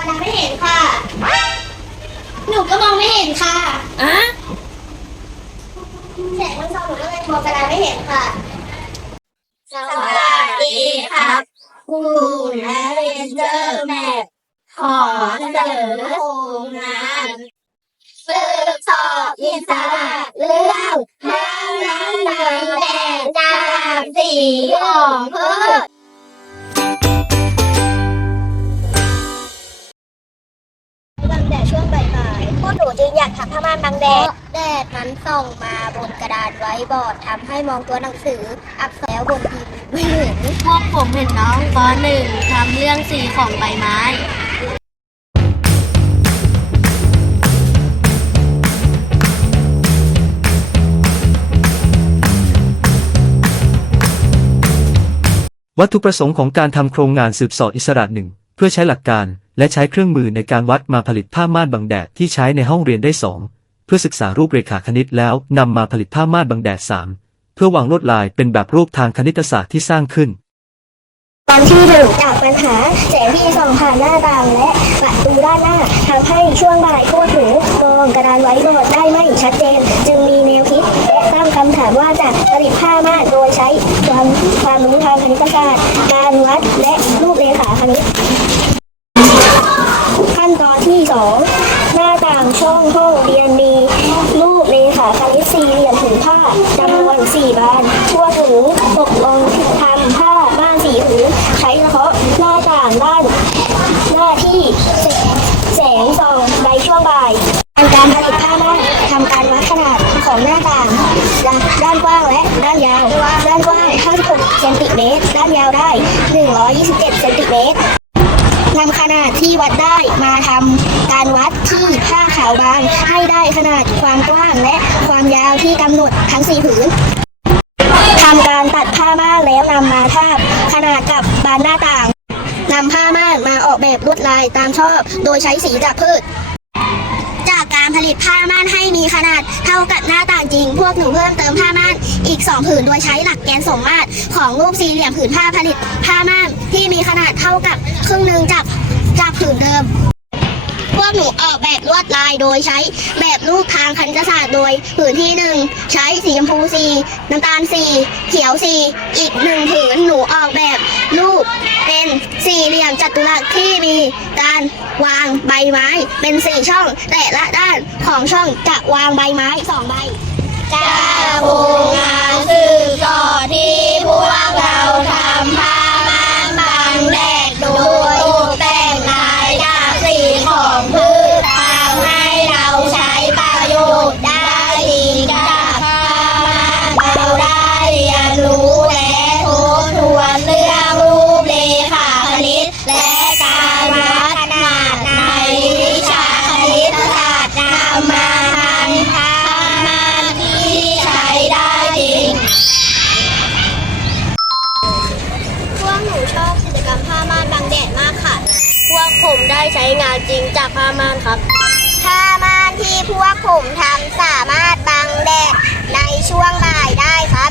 กำลังไม่เห็นค่ะ หนูก็มองไม่เห็นค่ะอะแสงมันส่องหนูก็เลยมองกำลังไม่เห็นค่ะ สวัสดีครับคุณและเรนเจอร์แมทขอเสนอโครงงานฝึกสอบอินสระเรื่องน้ำน้ำในแต่จามสีของพืช หนูจึงอยากทำผ้าม่านบังแดด แดดมันส่องมาบนกระดานไว้บอร์ดทำให้มองตัวหนังสือ อักษรแล้วบนพิมพ์ไม่เห็นพวกผมเห็นน้องปหนึ่งทำเรื่องสีของใบไม้วัตถุประสงค์ของการทำโครงงานสืบสออิสระหนึ่ง เพื่อใช้หลักการและใช้เครื่องมือในการวัดมาผลิตผ้าม่านบังแดดที่ใช้ในห้องเรียนได้สองเพื่อศึกษารูปเรขาคณิตแล้วนำมาผลิตผ้าม่านบังแดดสามเพื่อวางลวดลายเป็นแบบรูปทางคณิตศาสตร์ที่สร้างขึ้น ตอนที่หนึ่งจากปัญหาแสงที่ส่องผ่านหน้าต่างและประตูด้านหน้าทำให้ช่วงบ่ายพวกหนูมองกระดานไว้บอร์ดได้ไม่ชัดเจน จึงมี ตั้งคำถามว่าจะผลิตผ้าม่านโดยใช้ความความรู้ทางคณิตศาสตร์การวัดและรูปเรขาคณิต ขั้นตอนที่สองหน้าต่างช่องห้องเรียนมี รูปเรขาคณิตสี่เหลี่ยมผืนผ้าจำนวนสี่บานพวกหนูตกลงทำผ้าบ้านสี่ผืนใช้เฉพาะหน้าต่างด้านหน้าที่แสงแสงส่องในช่วงบ่ายางและด้านยาว ด้านกว้าง 56 เซนติเมตร ด้านยาวได้ 127 เซนติเมตรนำขนาดที่วัดได้มาทำการวัดที่ผ้าขาวบาง ให้ได้ขนาดความกว้างและความยาวที่กำหนดทั้งสี่ผืนทำการตัดผ้าม่านแล้วนำมาทาบขนาดกับบานหน้าต่างนำผ้าม่านมาออกแบบลวดลายตามชอบ โดยใช้สีจากพืช ผลิตผ้าม่านให้มีขนาดเท่ากับหน้าต่างจริง พวกหนูเพิ่มเติมผ้าม่านอีก 2 ผืนโดยใช้หลักแกนสมมาตรของรูปสี่เหลี่ยมผืนผ้าผลิตผ้าม่านที่มีขนาดเท่ากับครึ่งหนึ่งจากจากผืนเดิม พวกหนูออกแบบลวดลายโดยใช้แบบรูปทางคณิตศาสตร์โดยผืนที่หนึ่งใช้สีชมพูสีน้ำตาลสีเขียวสีอีกหนึ่งผืนหนูออกแบบรูปเป็นสี่เหลี่ยมจัตุรัสที่มีการวางใบไม้ เป็นสี่ช่องแต่ละด้านของช่องจะวางใบไม้สองใบจ้าโค ใช้งานจริงจากผ้าม่านครับ ผ้าม่านที่พวกผมทำสามารถบังแดดในช่วงบ่ายได้ครับ